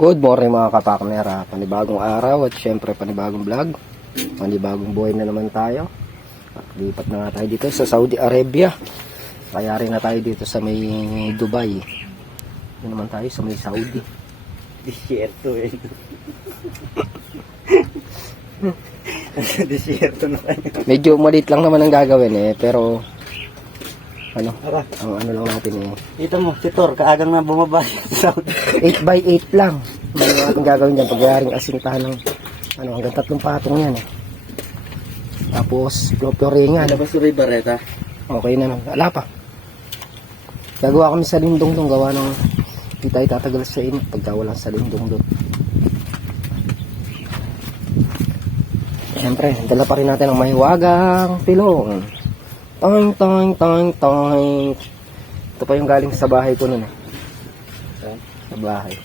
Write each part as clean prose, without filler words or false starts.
Good morning mga kapakner, panibagong araw at syempre panibagong vlog, panibagong buhay na naman tayo. At lipat na nga tayo dito sa Saudi Arabia. Kaya rin na tayo dito sa may Dubai. Dito naman tayo sa may Saudi. Desierto eh. Desierto na kayo. Medyo maliit lang naman ang gagawin eh, pero ano, Aba, ang ano lang natin eh. dito mo, si Thor, kaagang na bumaba sa Saudi. 8x8 lang. Ano natin gagawin dyan, pagyaring asintahan ng ano, hanggang 3 patong yan eh. Tapos, floringan. Labas yung Barreta. Okay na lang. Wala pa. Gagawa kami sa lindong doon. Gawa ng hindi tayo tatagal sa init pagka walang sa lindong doon. Siyempre, dala pa rin natin ang mahiwagang pilong. Toing, toing, toing, toing. Ito pa yung galing sa bahay ko noon eh. Sa bahay.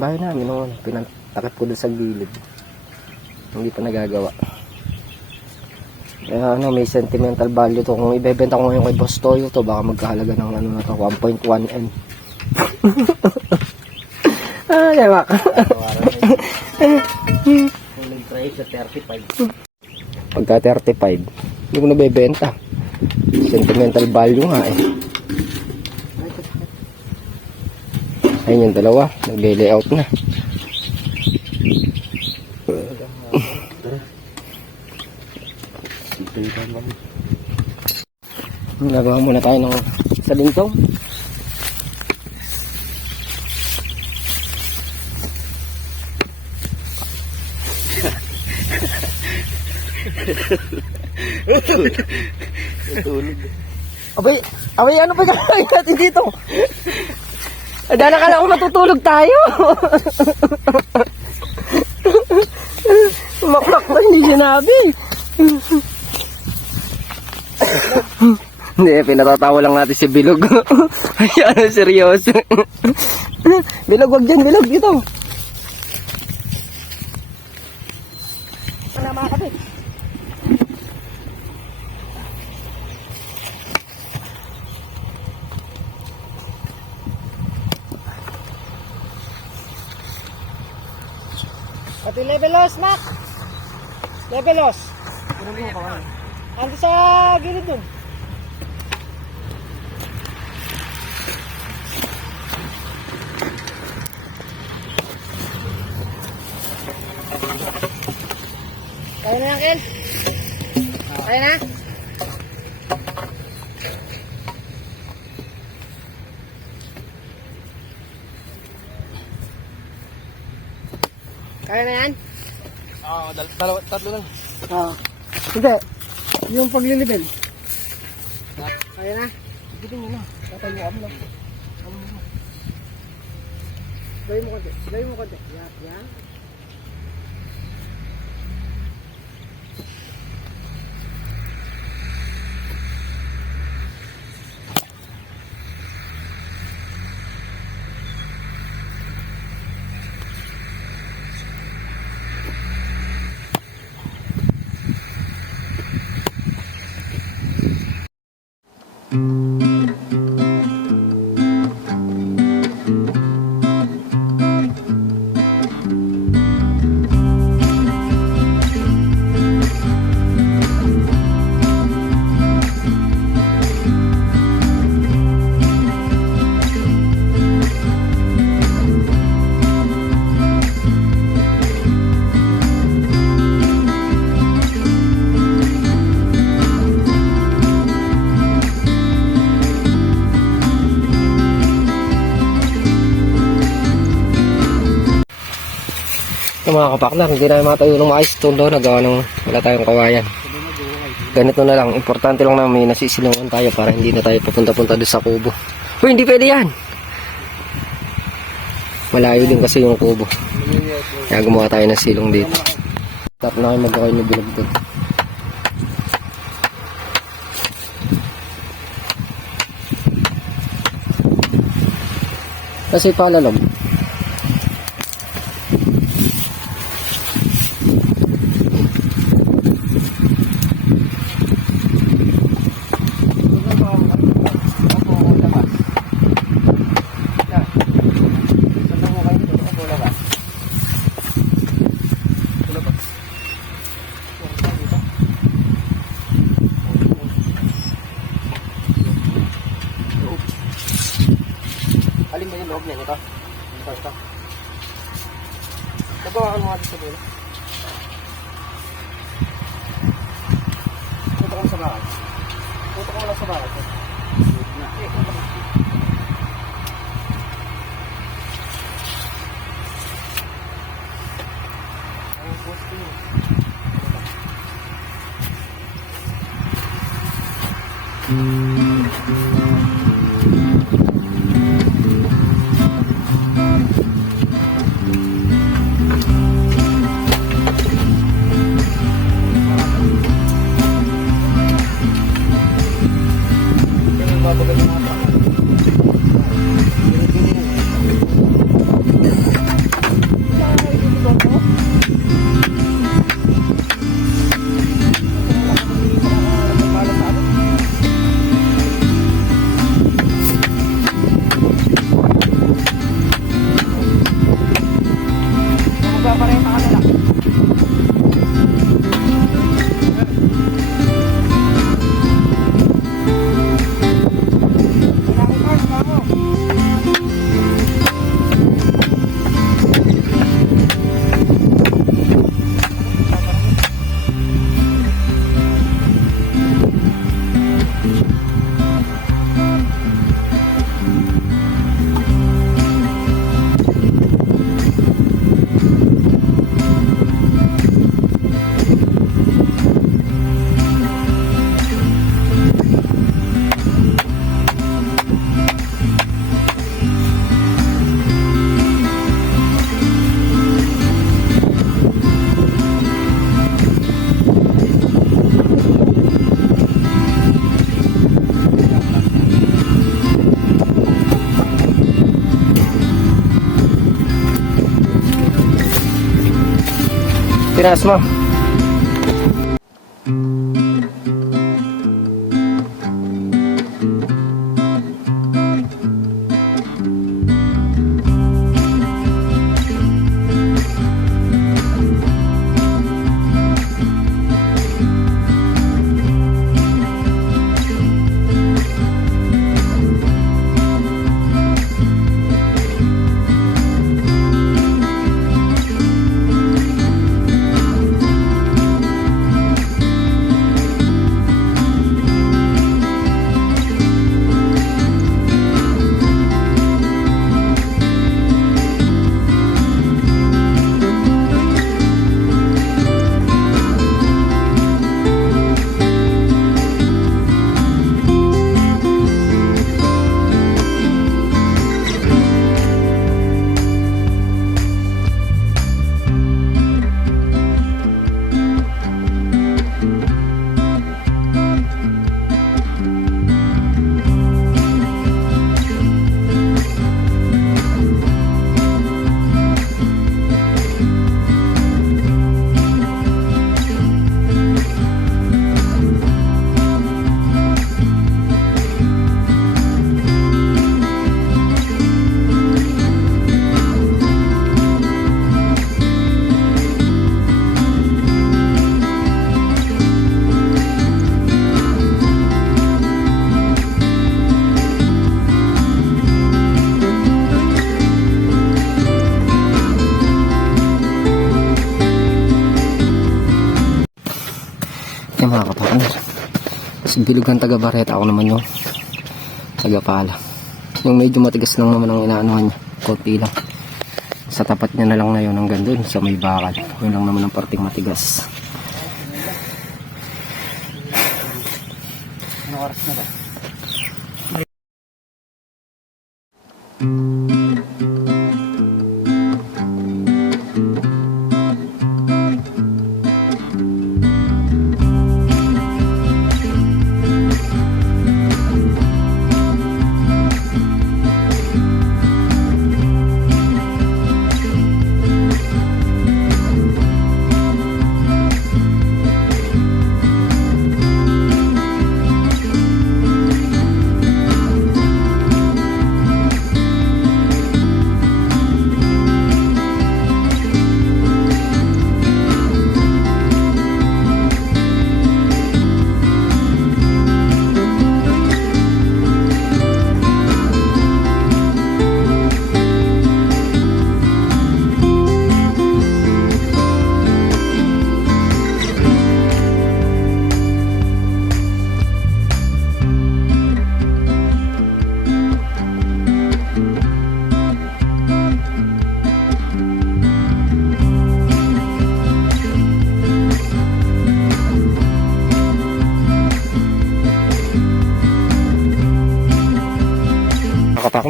Bahay namin noon. Pinantakip ko doon sa gilid. Hindi pa nagagawa. Kaya ano, may sentimental value to. Kung ibebenta ko ngayon kay Boss Toyo to, baka magkahalaga ng ano na to, 1.1M. Diba? Huling try sa 35. Pagka 35, hindi ko nabebenta. Sentimental value nga eh. Ayun yung dalawa, nag-layout na. Nagawa muna tayo ng salintong. Tulog. Abay, ano pa gagawin natin dito? Agana ka lang matutulog tayo. Makmak na hindi sinabi. Hindi, pinatatawa lang natin si Bilog. Ay, seryoso. Bilog, wag dyan, Bilog, dito. Ano mga kapit? Pati levelos, Mac. Levelos. Ando sa gilid dun. Kaya na yan, Kel? Kaya na? Kaya na yan? Tatlo lang. Hindi. Yung paglilibel. Kaya na? Bitin mo na. Tatayo mo lang. Gawin mo konti. Gawin mo konti. Yan. Yung mga kapaklar, hindi na matayo ng maayos ito doon, nagawa ng wala tayong kawayan. Ganito na lang, importante lang na may nasisilungan tayo para hindi na tayo papunta-punta doon sa kubo. Uy, hindi pwede yan! Malayo din kasi yung kubo. Kaya gumawa tayo ng silong dito. Tap na kayo magkakain ng bilog doon. Kasi palalog. loob niyan, ito. Ito. Nagawa ko mga dito sa dulo. Tutok ko sa bakal. Tutok ko lang sa bakal. Tinaas mo. Yan mga kapartner, si bilog ng taga Barreta, ako naman yung taga Pala. Yung medyo matigas lang naman ang inaanuhan niya, konti lang. Sa tapat niya na lang na yun hanggang dun sa may bakal, yun lang naman ang parting matigas. Ano oras na ba?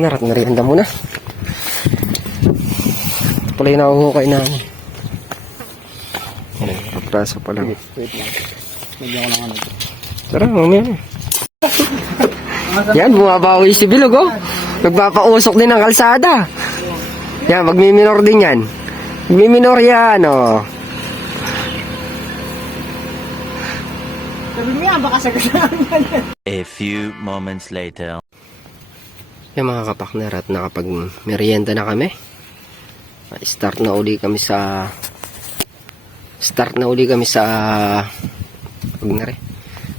partner at merienda muna. Ito pala yung nakuhukay namin. Pagpraso pa lang. Wait lang. Nagyan ko lang ano. Tara, mamaya na. Yan, bumabawi si Bilog, oh. Nagpapausok din ng kalsada. Yan, magmiminor din yan. Magmiminor yan, oh. Sabi mo yan, baka sagasaan yan. A few moments later. Yan mga kapakner, at nakapag-merienda na kami. Start na uli kami sa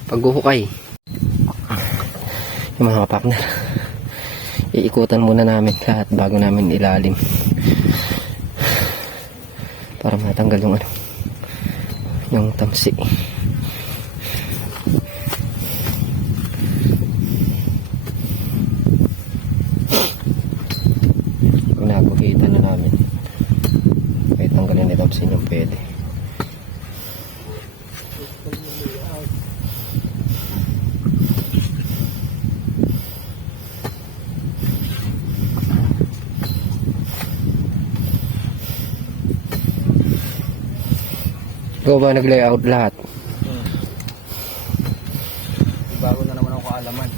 paghuhukay. Yung mga kapakner, iikutan muna namin lahat bago namin ilalim para matanggal yung tamsi. Pag naguhitan na namin, kahit tanggalin na tamsi yung pwede. Ikaw ba nag-layout lahat? Bago na naman ako kaalaman.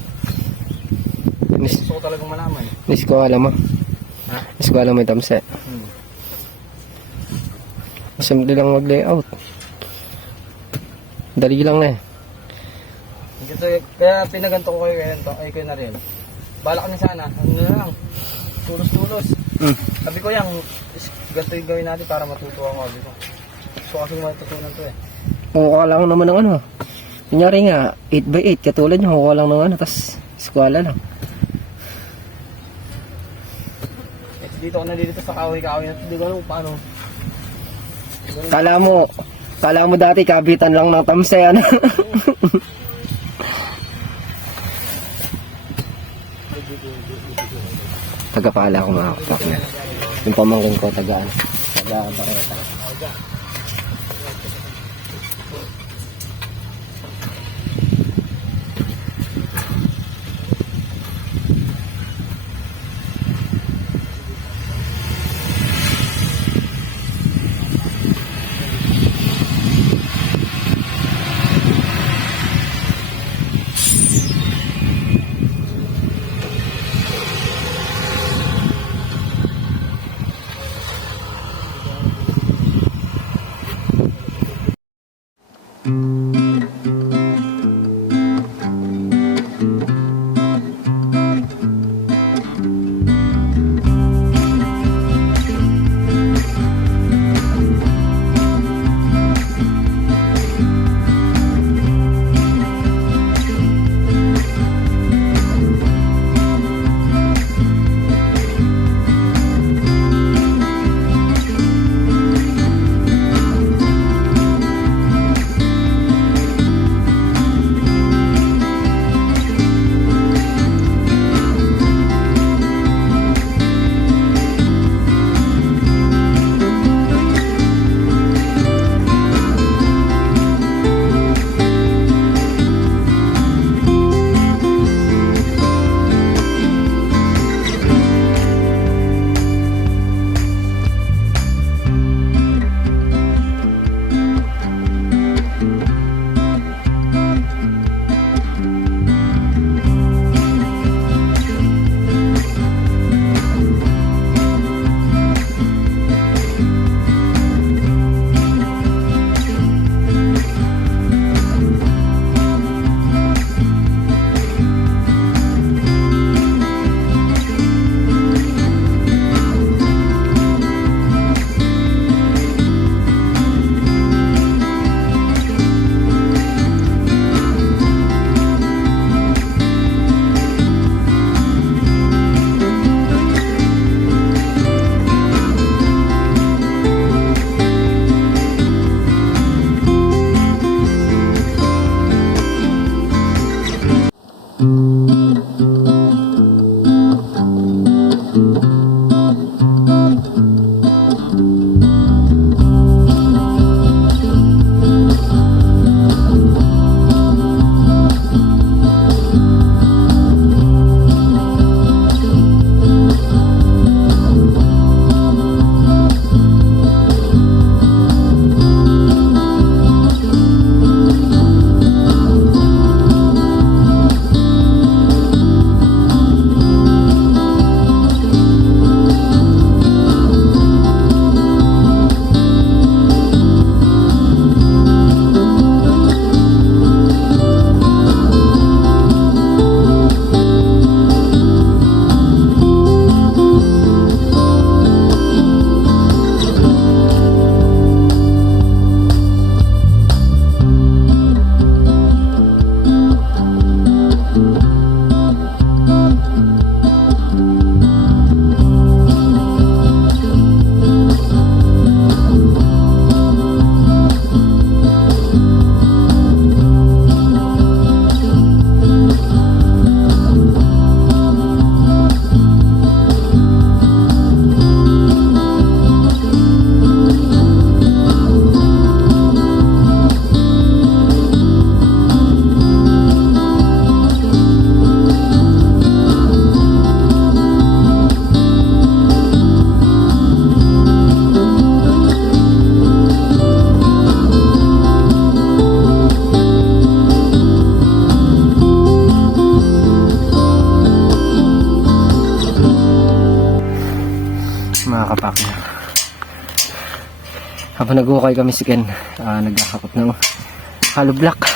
Gusto ko talagang malaman. Miss ko alam mo. Ha? Miss ko alam mo yung tamsi. Simple lang mag-layout. Dali lang na eh. Kaya pinaganto ko kayo kayo na rin. Balak na sana. Ano na lang. Tulos-tulos. Sabi ko yan, ganito yung gawin natin para matutuwa ko. Sabi ko. So kasi matutunan to eh. Kukuha lang naman ng ano. Kunyari nga, 8x8. Katulad nyo, kukuha lang ng ano. Tapos, eskwala lang. Eh, dito ako nalilito sa kahoy-kahoy. Hindi ko alam kung paano. Kala mo dati kabitan lang ng tamse, ano? Tagapala ako mga kapakner. Yung pamangkin ko, taga Bareta. mga kapakner. Habang nag-ukay kami si Ken, nagkakapot ng hollow block.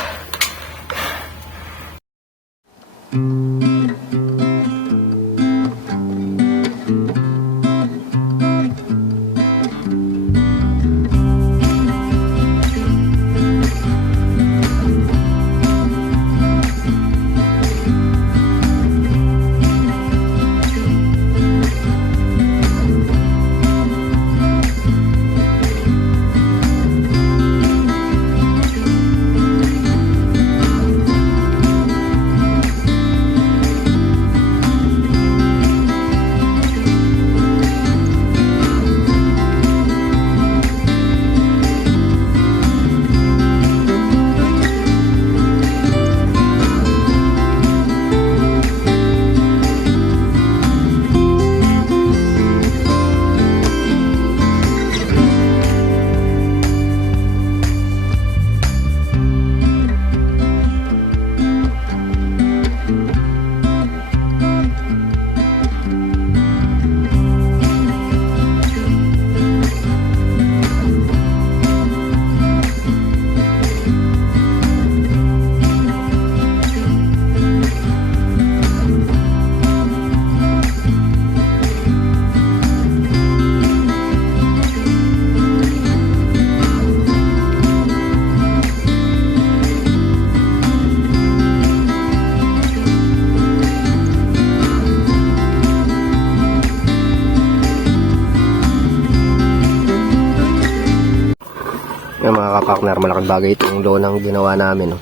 Yung mga kapakner, malaking bagay itong lonang ginawa namin. No?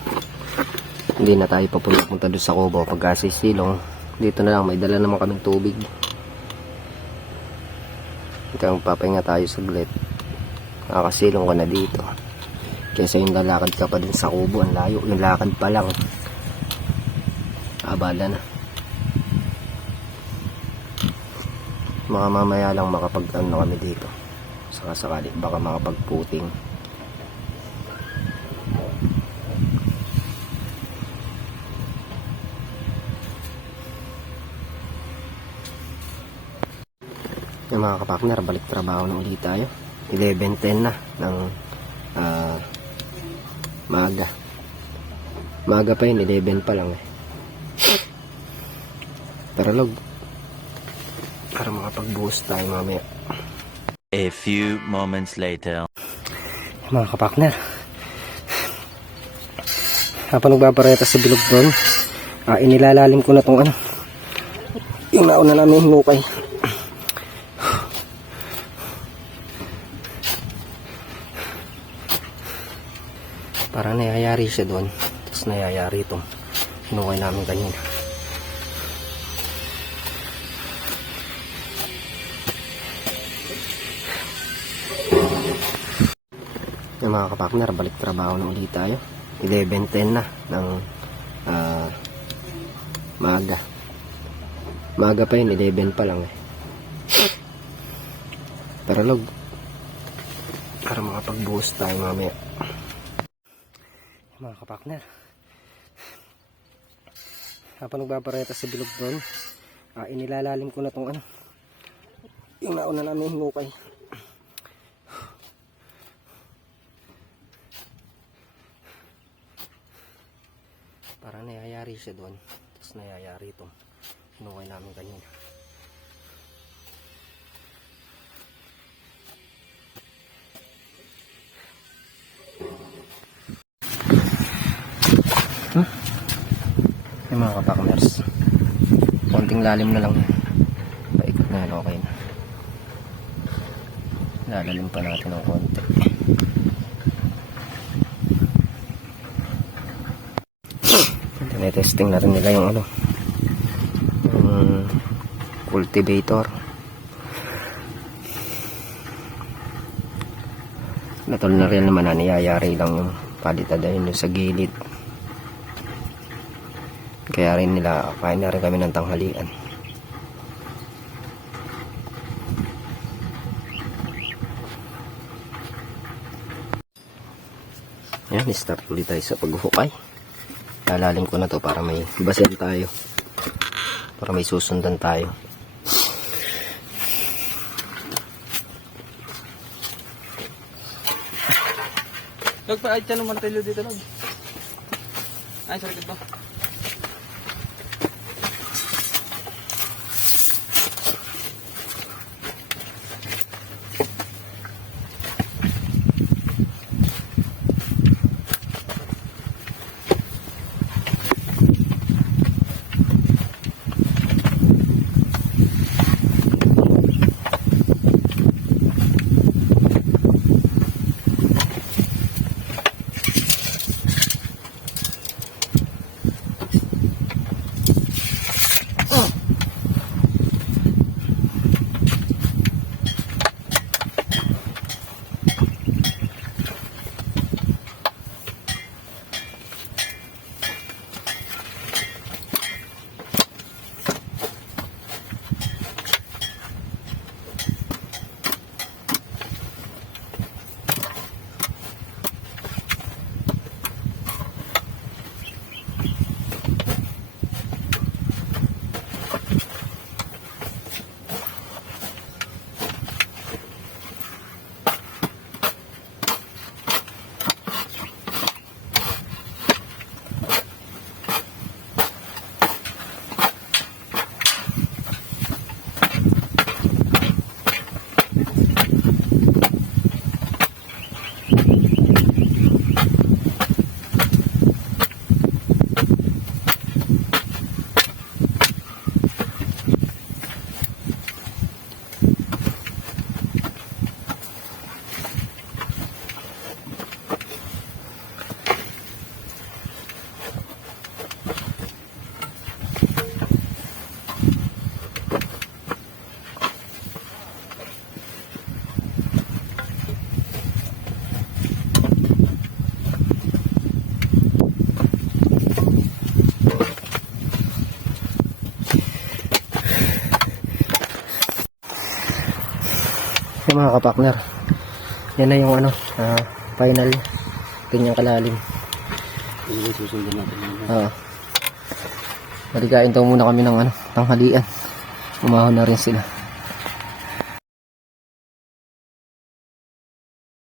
Hindi na tayo papunta doon sa Cubao. Pagka sisilong, dito na lang, may dala naman kaming tubig. Hanggang papahinga tayo saglit. Nakakasilong ko na dito. Kesa yung lalakad ka pa din sa Cubao, ang layo. Yung lakad pa lang, abala na. Mga mamaya lang makapag-ano kami dito. Saka sakali, baka makapagputing. Yung mga kapakner, balik trabaho na ulit tayo. 11:10 na ng maaga. Maaga pa yun, 11 pa lang eh. Taralog. Para makapag-buhos tayo mamaya. A few moments later. Yung mga kapakner, habang nagbabareta sa bilog doon, inilalalim ko na tong yung nauna namin hinukay. Para nayayari siya doon, tapos nayayari itong hinukay namin kanina. Yung mga kapakner, balik trabaho na ulit tayo. 11:10 na ng maaga. Maaga pa yun, 11 pa lang eh. Taralog. Para makapag-buhos tayo mamaya. Mga kapakner, habang nagbabareta sa bilog doon, inilalalim ko na tong yung nauna namin hinukay. Para nayayari siya doon, tapos nayayari itong hinukay namin kanina. Yung mga kapakners, konting lalim na lang, paikot na yan, okay na. Lalalim pa natin ng konti. Tinetesting na rin nila yung yung cultivator. Natol na rin naman na niyayari lang yung palitada yun sa gilid. Kaya rin nila, kain na rin kami ng tanghalian. Yan, start ulit tayo sa paghukay. Lalalim ko na to para may basen tayo. Para may susundan tayo. Nagpa-ay siya ng martilyo dito, Log. Ay, sa likod ba? Yung mga kapakner, yan na yung ano, final, ganyang kalalim. Hindi susundan natin. Oo. Maligain daw muna kami ng ano, tanghalian. Umahon na rin sila.